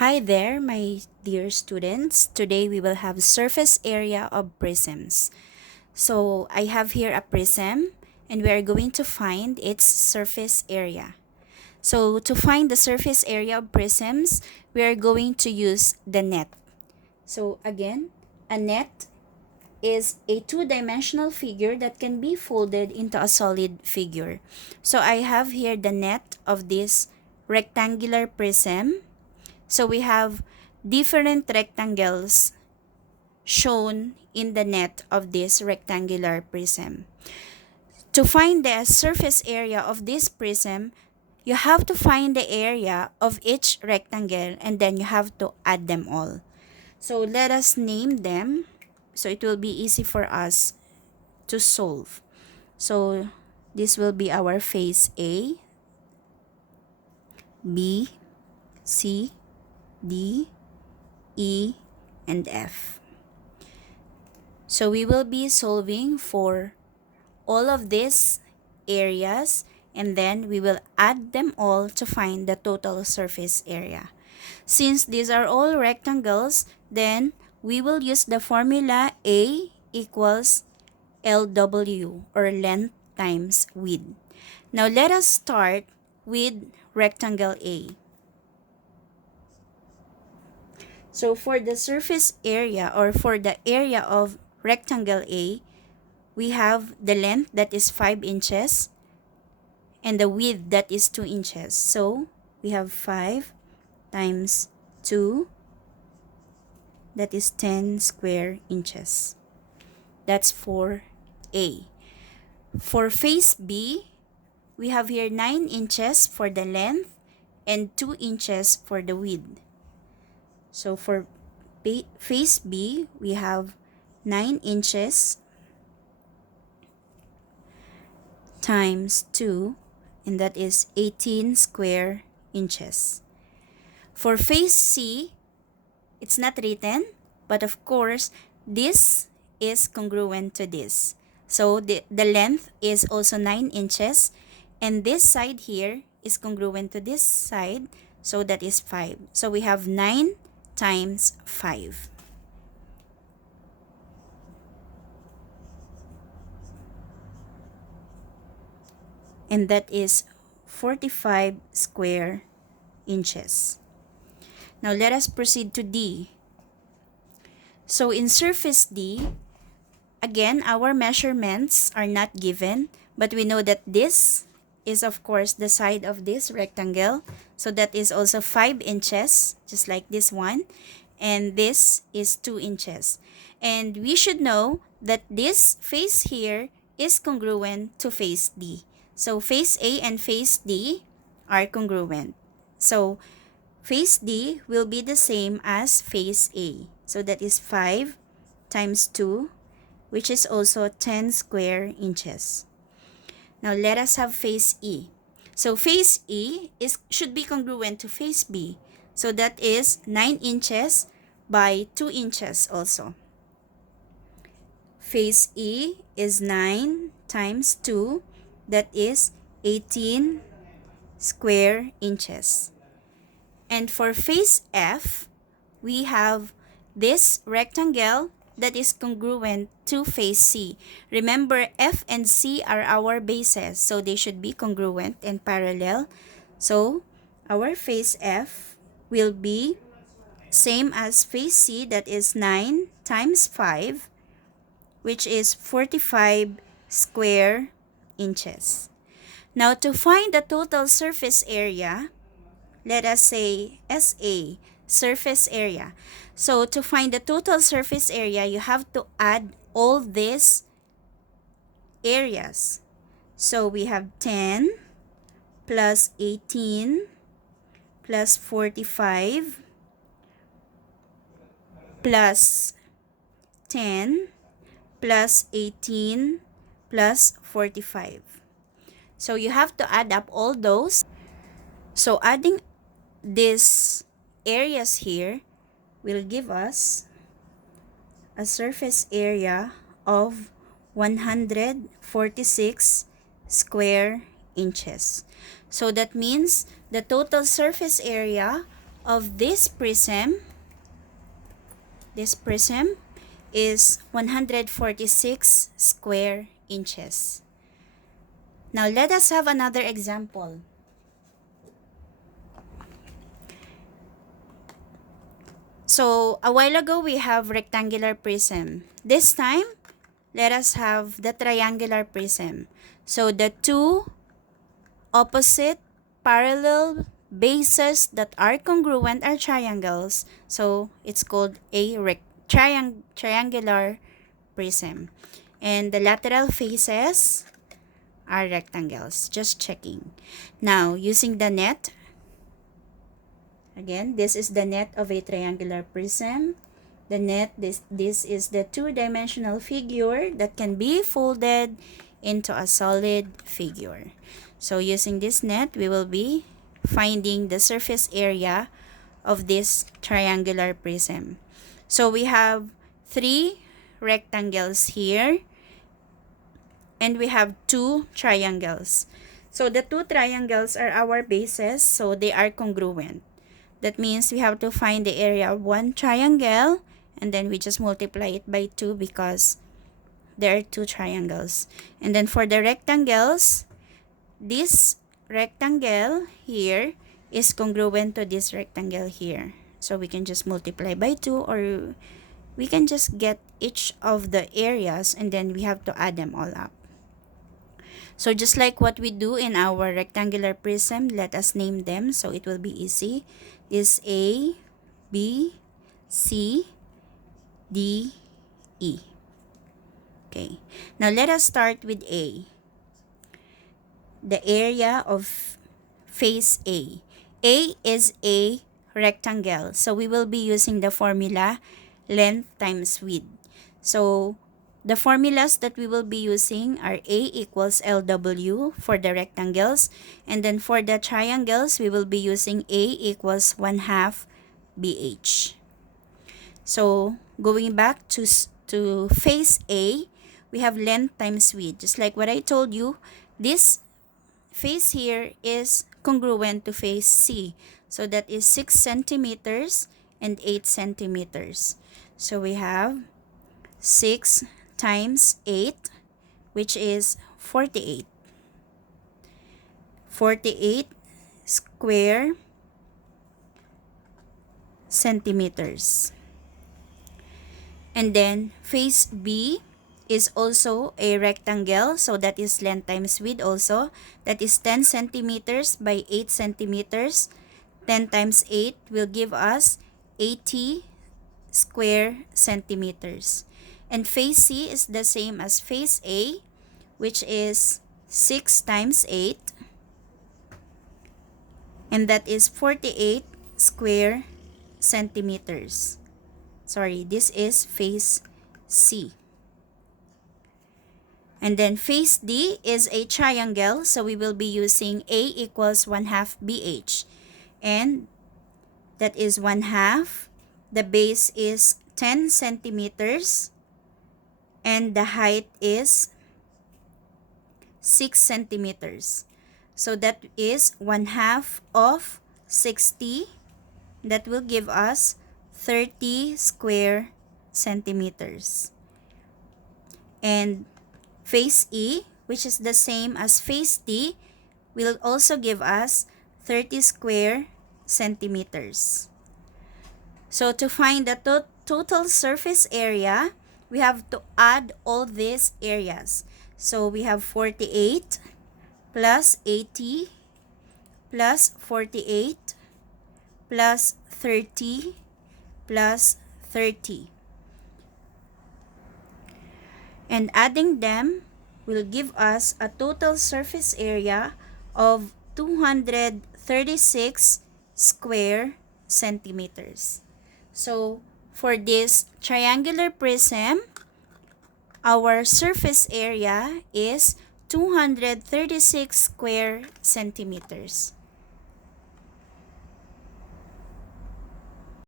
Hi there, my dear students. Today we will have surface area of prisms. So I have here a prism and we are going to find its surface area. So to find the surface area of prisms, we are going to use the net. So again, a net is a two-dimensional figure that can be folded into a solid figure. So I have here the net of this rectangular prism. So we have different rectangles shown in the net of this rectangular prism. To find the surface area of this prism, you have to find the area of each rectangle and then you have to add them all. So let us name them so it will be easy for us to solve. So this will be our face A, B, C, D, E, and F. So we will be solving for all of these areas and then we will add them all to find the total surface area. Since these are all rectangles, then we will use the formula A equals LW or length times width. Now let us start with rectangle A. So for the surface area or for the area of rectangle A, we have the length that is 5 inches and the width that is 2 inches. So we have 5 times 2, that is 10 square inches. That's for A. For face B, we have here 9 inches for the length and 2 inches for the width. So for face B, we have 9 inches times 2, and that is 18 square inches. For face C, it's not written, but of course, this is congruent to this. So the length is also 9 inches, and this side here is congruent to this side, so that is 5. So we have 9 times 5. And that is 45 square inches. Now let us proceed to D. So in surface D, again, our measurements are not given, but we know that this is of course the side of this rectangle. So that is also 5 inches, just like this one. And this is 2 inches. And we should know that this face here is congruent to face D. So face A and face D are congruent. So face D will be the same as face A. So that is 5 times 2, which is also 10 square inches. Now let us have face E. So face E should be congruent to face B. So that is 9 inches by 2 inches also. Face E is 9 times 2, that is 18 square inches. And for face F, we have this rectangle that is congruent to face C. Remember, F and C are our bases, so they should be congruent and parallel. So our face F will be same as face C, that is 9 times 5, which is 45 square inches. Now to find the total surface area, let us say SA, surface area. So to find the total surface area, you have to add all these areas. So we have 10 plus 18 plus 45 plus 10 plus 18 plus 45. So you have to add up all those. So adding these areas here will give us a surface area of 146 square inches. So that means the total surface area of this prism is 146 square inches. Now let us have another example. So a while ago we have rectangular prism. This time, let us have the triangular prism. So the two opposite parallel bases that are congruent are triangles. So it's called a triangular prism. And the lateral faces are rectangles. Just checking. Now, using the net, again, this is the net of a triangular prism. The net, this is the two-dimensional figure that can be folded into a solid figure. So using this net, we will be finding the surface area of this triangular prism. So we have 3 rectangles here, and we have 2 triangles. So the 2 triangles are our bases, so they are congruent. That means we have to find the area of one triangle, and then we just multiply it by 2 because there are 2 triangles. And then for the rectangles, this rectangle here is congruent to this rectangle here. So we can just multiply by 2, or we can just get each of the areas and then we have to add them all up. So just like what we do in our rectangular prism, let us name them so it will be easy. Is A, B, C, D, E. Okay. Now let us start with A. The area of face A. A is a rectangle. So we will be using the formula length times width. So the formulas that we will be using are A equals LW for the rectangles. And then for the triangles, we will be using A equals 1/2 BH. So going back to face A, we have length times width. Just like what I told you, this face here is congruent to face C. So that is 6 centimeters and 8 centimeters. So we have 6 times 8, which is 48. 48 square centimeters. And then face B is also a rectangle, so that is length times width also. That is 10 centimeters by 8 centimeters. 10 times 8 will give us 80 square centimeters. And face C is the same as face A, which is 6 times 8. And that is 48 square centimeters. Sorry, this is face C. And then face D is a triangle, so we will be using A equals 1/2 BH. And that is 1/2. The base is 10 centimeters. And the height is 6 centimeters. So that is 1/2 of 60. That will give us 30 square centimeters. And face E, which is the same as face D, will also give us 30 square centimeters. So to find the total surface area, we have to add all these areas. So we have 48 plus 80 plus 48 plus 30 plus 30. And adding them will give us a total surface area of 236 square centimeters. So for this triangular prism, our surface area is 236 square centimeters.